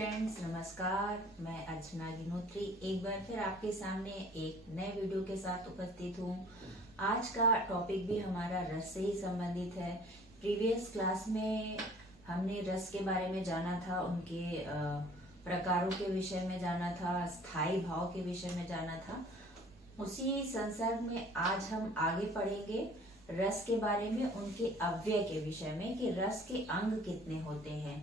Friends, नमस्कार। मैं अर्चना गिनोत्री एक बार फिर आपके सामने एक नए वीडियो के साथ उपस्थित हूँ। आज का टॉपिक भी हमारा रस से ही संबंधित है। प्रीवियस क्लास में हमने रस के बारे में जाना था, उनके प्रकारों के विषय में जाना था, स्थायी भाव के विषय में जाना था। उसी संदर्भ में आज हम आगे पढ़ेंगे रस के बारे में, उनके अव्यय के विषय में कि रस के अंग कितने होते हैं।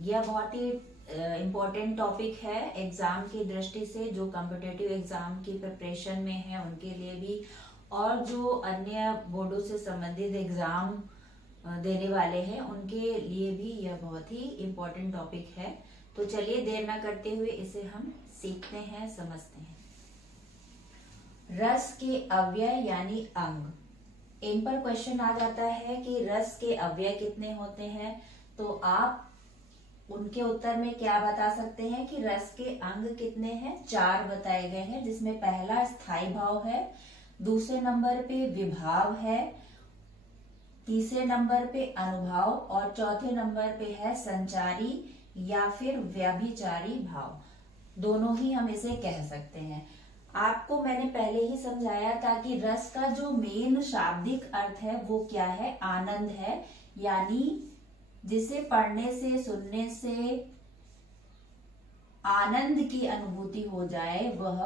यह बहुत ही इम्पोर्टेंट टॉपिक है एग्जाम की दृष्टि से, जो कॉम्पिटिटिव एग्जाम की प्रिपरेशन में है उनके लिए भी, और जो अन्य बोर्डों से संबंधित एग्जाम देने वाले हैं उनके लिए भी यह बहुत ही इम्पोर्टेंट टॉपिक है। तो चलिए देर न करते हुए इसे हम सीखते हैं, समझते हैं। रस के अव्यय यानी अंग, इन पर क्वेश्चन आ जाता है कि रस के अव्यय कितने होते हैं, तो आप उनके उत्तर में क्या बता सकते हैं कि रस के अंग कितने हैं। 4 बताए गए हैं, जिसमें पहला स्थायी भाव है, दूसरे नंबर पे विभाव है, तीसरे नंबर पे अनुभाव और चौथे नंबर पे है संचारी या फिर व्यभिचारी भाव। दोनों ही हम इसे कह सकते हैं। आपको मैंने पहले ही समझाया था कि रस का जो मेन शाब्दिक अर्थ है वो क्या है, आनंद है, यानी जिसे पढ़ने से सुनने से आनंद की अनुभूति हो जाए वह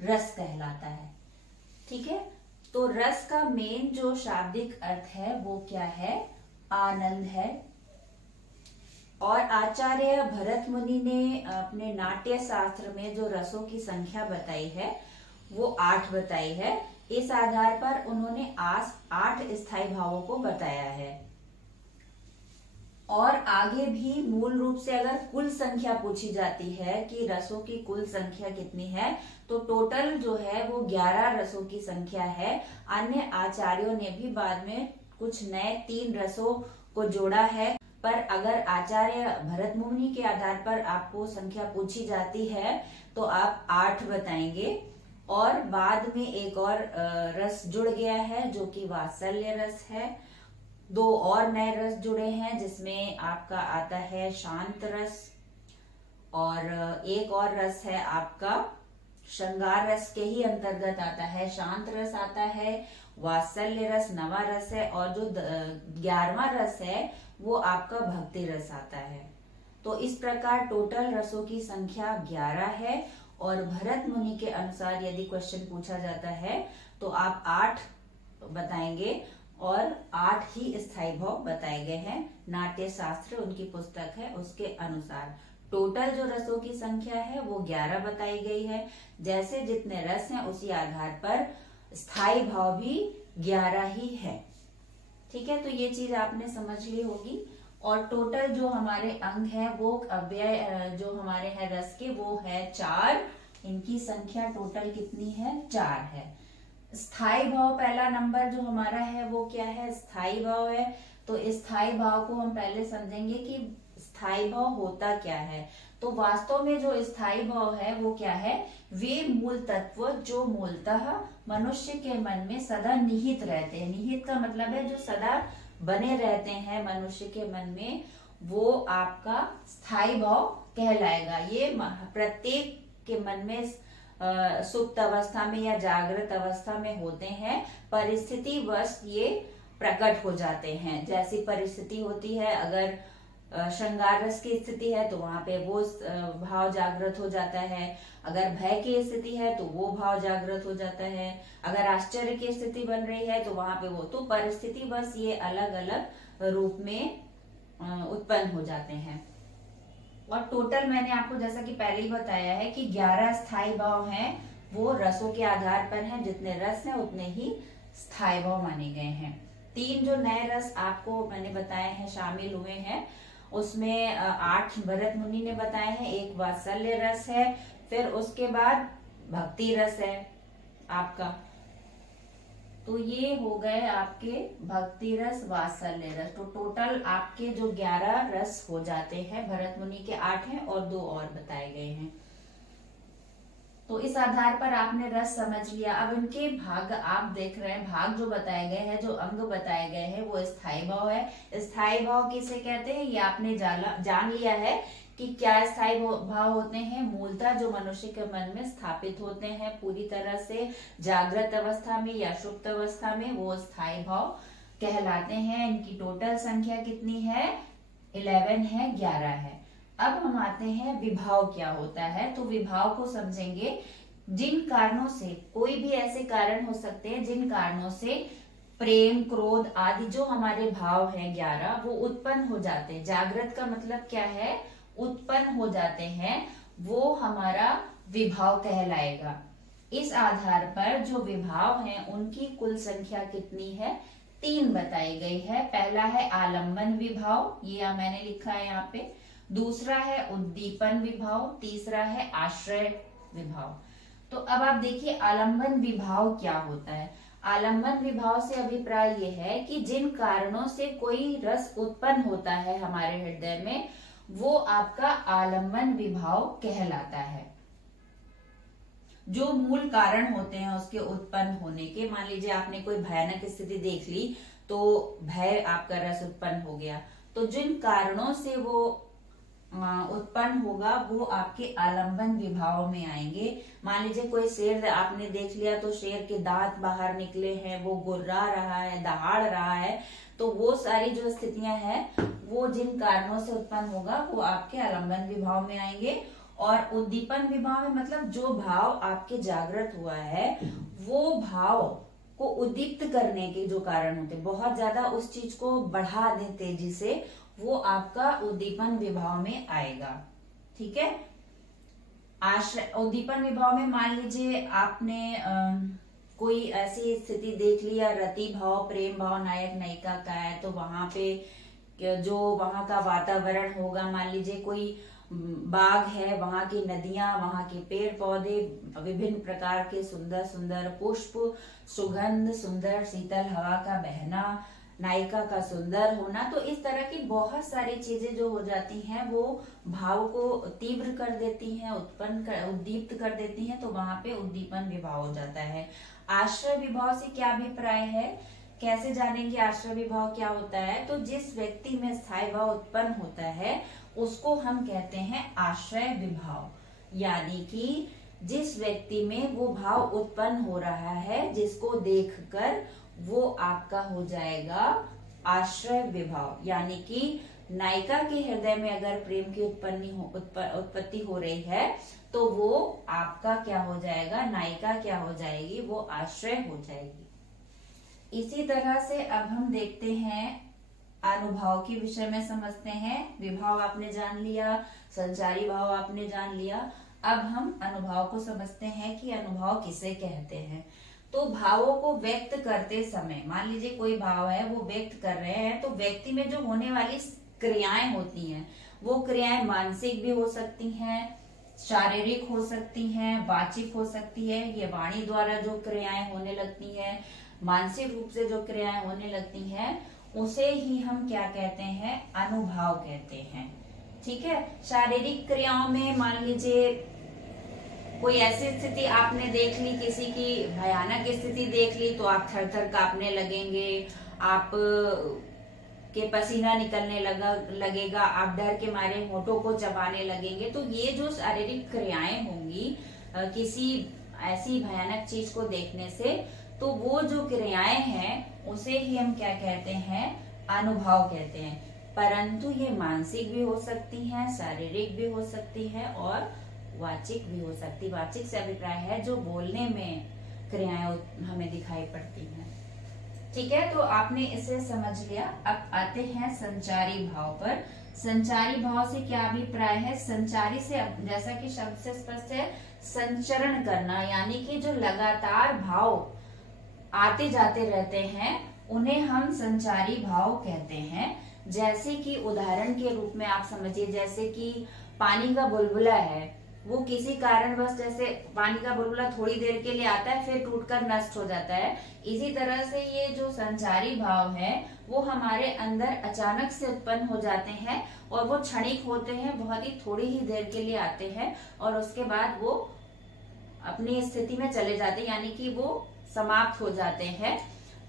रस कहलाता है। ठीक है, तो रस का मेन जो शाब्दिक अर्थ है वो क्या है, आनंद है। और आचार्य भरत मुनि ने अपने नाट्य शास्त्र में जो रसों की संख्या बताई है वो 8 बताई है। इस आधार पर उन्होंने 8 स्थायी भावों को बताया है। और आगे भी मूल रूप से अगर कुल संख्या पूछी जाती है कि रसों की कुल संख्या कितनी है, तो टोटल जो है वो 11 रसों की संख्या है। अन्य आचार्यों ने भी बाद में कुछ नए 3 रसों को जोड़ा है, पर अगर आचार्य भरत मुनि के आधार पर आपको संख्या पूछी जाती है तो आप 8 बताएंगे। और बाद में एक और रस जुड़ गया है जो कि वात्सल्य रस है। 2 और नए रस जुड़े हैं जिसमें आपका आता है शांत रस, और एक और रस है आपका श्रृंगार रस के ही अंतर्गत आता है, शांत रस आता है, वात्सल्य रस नवा रस है, और जो 11वां रस है वो आपका भक्ति रस आता है। तो इस प्रकार टोटल रसों की संख्या 11 है। और भरत मुनि के अनुसार यदि क्वेश्चन पूछा जाता है तो आप 8 बताएंगे, और 8 ही स्थायी भाव बताए गए हैं। नाट्य शास्त्र उनकी पुस्तक है, उसके अनुसार टोटल जो रसों की संख्या है वो 11 बताई गई है। जैसे जितने रस हैं उसी आधार पर स्थायी भाव भी 11 ही है। ठीक है, तो ये चीज आपने समझ ली होगी। और टोटल जो हमारे अंग है वो अव्यय जो हमारे हैं रस के वो है 4। इनकी संख्या टोटल कितनी है, 4 है। स्थायी भाव पहला नंबर जो हमारा है वो क्या है, स्थायी भाव है। तो स्थायी भाव को हम पहले समझेंगे कि स्थायी भाव होता क्या है। तो वास्तव में जो स्थायी भाव है वो क्या है, वे मूल तत्व जो मूलतः मनुष्य के मन में सदा निहित रहते हैं। निहित का मतलब है जो सदा बने रहते हैं मनुष्य के मन में, वो आपका स्थायी भाव कहलाएगा। ये प्रत्येक के मन में सुप्त अवस्था में या जागृत अवस्था में होते हैं, परिस्थिति वश ये प्रकट हो जाते हैं। जैसी परिस्थिति होती है, अगर श्रृंगार रस की स्थिति है तो वहां पे वो भाव जागृत हो जाता है, अगर भय की स्थिति है तो वो भाव जागृत हो जाता है, अगर आश्चर्य की स्थिति बन रही है तो वहां पे वो, तो परिस्थिति बस ये अलग अलग रूप में उत्पन्न हो जाते हैं। और टोटल मैंने आपको जैसा कि पहले ही बताया है कि 11 स्थायी भाव हैं, वो रसों के आधार पर हैं। जितने रस हैं उतने ही स्थायी भाव माने गए हैं। 3 जो नए रस आपको मैंने बताए हैं शामिल हुए हैं, उसमें 8 भरत मुनि ने बताए हैं। एक वात्सल्य रस है, फिर उसके बाद भक्ति रस है आपका। तो ये हो गए आपके भक्ति रस, वात्सल्य रस। तो टोटल आपके जो 11 रस हो जाते हैं। भरत मुनि के 8 हैं और 2 और बताए गए हैं। तो इस आधार पर आपने रस समझ लिया। अब इनके भाग आप देख रहे हैं, भाग जो बताए गए हैं, जो अंग बताए गए हैं वो स्थायी भाव है। स्थायी भाव किसे कहते हैं ये आपने जान लिया है कि क्या स्थायी भाव होते हैं? मूलतः जो मनुष्य के मन में स्थापित होते हैं पूरी तरह से जागृत अवस्था में या सुप्त अवस्था में, वो स्थायी भाव कहलाते हैं। इनकी टोटल संख्या कितनी है? 11 है, 11 है। अब हम आते हैं विभाव क्या होता है। तो विभाव को समझेंगे, जिन कारणों से, कोई भी ऐसे कारण हो सकते हैं जिन कारणों से प्रेम, क्रोध आदि जो हमारे भाव हैं 11 वो उत्पन्न हो जाते हैं। जागृत का मतलब क्या है? उत्पन्न हो जाते हैं, वो हमारा विभाव कहलाएगा। इस आधार पर जो विभाव हैं उनकी कुल संख्या कितनी है? 3 बताई गई है। पहला है आलंबन विभाव, ये मैंने लिखा है यहाँ पे। दूसरा है उद्दीपन विभाव, तीसरा है आश्रय विभाव। तो अब आप देखिए आलंबन विभाव क्या होता है। आलंबन विभाव से अभिप्राय ये है कि जिन कारणों से कोई रस उत्पन्न होता है हमारे हृदय में, वो आपका आलंबन विभाव कहलाता है। जो मूल कारण होते हैं उसके उत्पन्न होने के, मान लीजिए आपने कोई भयानक स्थिति देख ली तो भय आपका रस उत्पन्न हो गया, तो जिन कारणों से वो उत्पन्न होगा वो आपके आलंबन विभाव में आएंगे। मान लीजिए कोई शेर आपने देख लिया तो शेर के दांत बाहर निकले हैं, वो गुर्रा रहा है, दहाड़ रहा है, तो वो सारी जो स्थितियां हैं वो जिन कारणों से उत्पन्न होगा वो आपके आलंबन विभाव में आएंगे। और उद्दीपन विभाव में मतलब जो भाव आपके जागृत हुआ है वो भाव को उद्दीप्त करने के जो कारण होते, बहुत ज्यादा उस चीज को बढ़ा दे तेजी से, वो आपका उद्दीपन विभाव में आएगा। ठीक है। आश्रय उद्दीपन विभाव में मान लीजिए आपने कोई ऐसी स्थिति देख लिया, रति भाव, प्रेम भाव नायक नायिका का है, तो वहां पे जो वहां का वातावरण होगा, मान लीजिए कोई बाग है, वहां की नदियां, वहां के पेड़ पौधे, विभिन्न प्रकार के सुंदर सुंदर पुष्प, सुगंध, सुंदर शीतल हवा का बहना, नायिका का सुंदर होना, तो इस तरह की बहुत सारी चीजें जो हो जाती हैं वो भाव को तीव्र कर देती हैं, उद्दीप्त कर देती हैं, तो वहां पे उद्दीपन विभाव हो जाता है। आश्रय विभाव से क्या अभिप्राय है? कैसे जानेंगे आश्रय विभाव क्या होता है? तो जिस व्यक्ति में स्थायी भाव उत्पन्न होता है उसको हम कहते हैं आश्रय विभाव, यानी कि जिस व्यक्ति में वो भाव उत्पन्न हो रहा है जिसको देखकर वो आपका हो जाएगा आश्रय विभाव। यानी कि नायिका के हृदय में अगर प्रेम की उत्पत्ति हो रही है तो वो आपका क्या हो जाएगा? नायिका क्या हो जाएगी? वो आश्रय हो जाएगी। इसी तरह से अब हम देखते हैं अनुभाव के विषय में समझते हैं। विभाव आपने जान लिया, संचारी भाव आपने जान लिया, अब हम अनुभाव को समझते हैं कि अनुभाव किसे कहते हैं। तो भावों को व्यक्त करते समय, मान लीजिए कोई भाव है वो व्यक्त कर रहे हैं, तो व्यक्ति में जो होने वाली क्रियाएं होती हैं वो क्रियाएं मानसिक भी हो सकती हैं, शारीरिक हो सकती हैं, वाचिक हो सकती है। ये वाणी द्वारा जो क्रियाएं होने लगती हैं, मानसिक रूप से जो क्रियाएं होने लगती हैं, उसे ही हम क्या कहते हैं? अनुभाव कहते हैं। ठीक है। शारीरिक क्रियाओं में मान लीजिए कोई ऐसी स्थिति आपने देख ली, किसी की भयानक स्थिति देख ली, तो आप थर थर कांपने लगेंगे, आप के पसीना निकलने लगेगा, आप डर के मारे होठों को चबाने लगेंगे। तो ये जो शारीरिक क्रियाएं होंगी किसी ऐसी भयानक चीज को देखने से, तो वो जो क्रियाएं हैं उसे ही हम क्या कहते हैं? अनुभाव कहते हैं। परंतु ये मानसिक भी हो सकती हैं, शारीरिक भी हो सकती है और वाचिक भी हो सकती। वाचिक से अभिप्राय है जो बोलने में क्रियाएं हमें दिखाई पड़ती हैं। ठीक है, तो आपने इसे समझ लिया। अब आते हैं संचारी भाव पर। संचारी भाव से क्या अभिप्राय है? संचारी से, जैसा कि शब्द से स्पष्ट है, संचरण करना, यानी कि जो लगातार भाव आते जाते रहते हैं उन्हें हम संचारी भाव कहते हैं। जैसे कि उदाहरण के रूप में आप समझिए, जैसे कि पानी का बुलबुला है, वो किसी कारणवश, जैसे पानी का बुलबुला थोड़ी देर के लिए आता है फिर टूटकर नष्ट हो जाता है, इसी तरह से ये जो संचारी भाव है वो हमारे अंदर अचानक से उत्पन्न हो जाते हैं और वो क्षणिक होते हैं, बहुत ही थोड़ी ही देर के लिए आते हैं और उसके बाद वो अपनी स्थिति में चले जाते हैं, यानी कि वो समाप्त हो जाते हैं।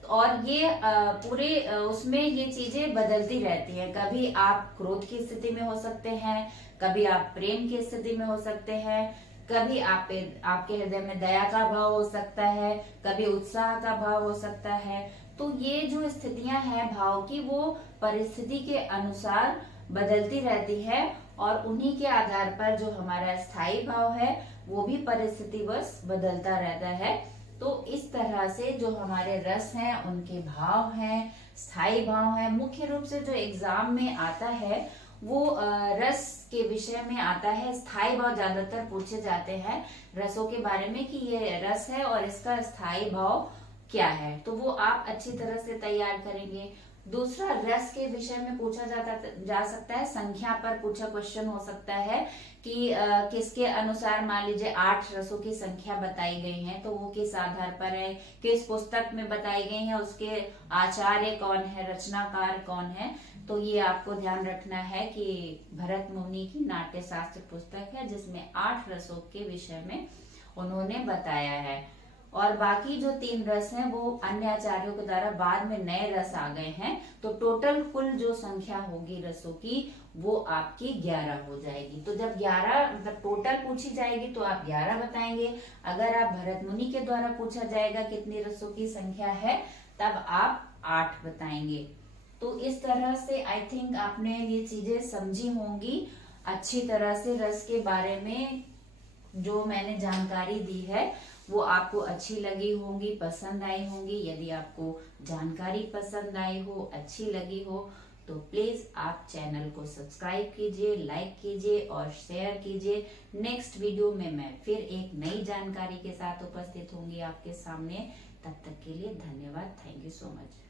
और ये पूरे उसमें ये चीजें बदलती रहती हैं। कभी आप क्रोध की स्थिति में हो सकते हैं, कभी आप प्रेम की स्थिति में हो सकते हैं, कभी आपके हृदय में दया का भाव हो सकता है, कभी उत्साह का भाव हो सकता है। तो ये जो स्थितियां हैं भाव की, वो परिस्थिति के अनुसार बदलती रहती है और उन्हीं के आधार पर जो हमारा स्थायी भाव है वो भी परिस्थितिवश बदलता रहता है। तो इस तरह से जो हमारे रस हैं उनके भाव हैं, स्थायी भाव हैं। मुख्य रूप से जो एग्जाम में आता है वो रस के विषय में आता है। स्थायी भाव ज्यादातर पूछे जाते हैं रसों के बारे में कि ये रस है और इसका स्थायी भाव क्या है, तो वो आप अच्छी तरह से तैयार करेंगे। दूसरा, रस के विषय में पूछा जा सकता है, संख्या पर पूछा क्वेश्चन हो सकता है कि किसके अनुसार, मान लीजिए 8 रसों की संख्या बताई गई है, तो वो किस आधार पर है, किस पुस्तक में बताई गई है, उसके आचार्य कौन है, रचनाकार कौन है। तो ये आपको ध्यान रखना है कि भरत मुनि की नाट्य शास्त्र पुस्तक है जिसमें 8 रसों के विषय में उन्होंने बताया है। और बाकी जो 3 रस हैं वो अन्य आचार्यों के द्वारा बाद में नए रस आ गए हैं। तो टोटल कुल जो संख्या होगी रसों की वो आपकी 11 हो जाएगी। तो जब 11 मतलब टोटल पूछी जाएगी तो आप 11 बताएंगे। अगर आप भरत मुनि के द्वारा पूछा जाएगा कितनी रसों की संख्या है तब आप 8 बताएंगे। तो इस तरह से आई थिंक आपने ये चीजें समझी होंगी अच्छी तरह से। रस के बारे में जो मैंने जानकारी दी है वो आपको अच्छी लगी होंगी, पसंद आई होंगी। यदि आपको जानकारी पसंद आई हो, अच्छी लगी हो, तो प्लीज आप चैनल को सब्सक्राइब कीजिए, लाइक कीजिए और शेयर कीजिए। नेक्स्ट वीडियो में मैं फिर एक नई जानकारी के साथ उपस्थित होंगी आपके सामने। तब तक के लिए धन्यवाद। Thank you so much.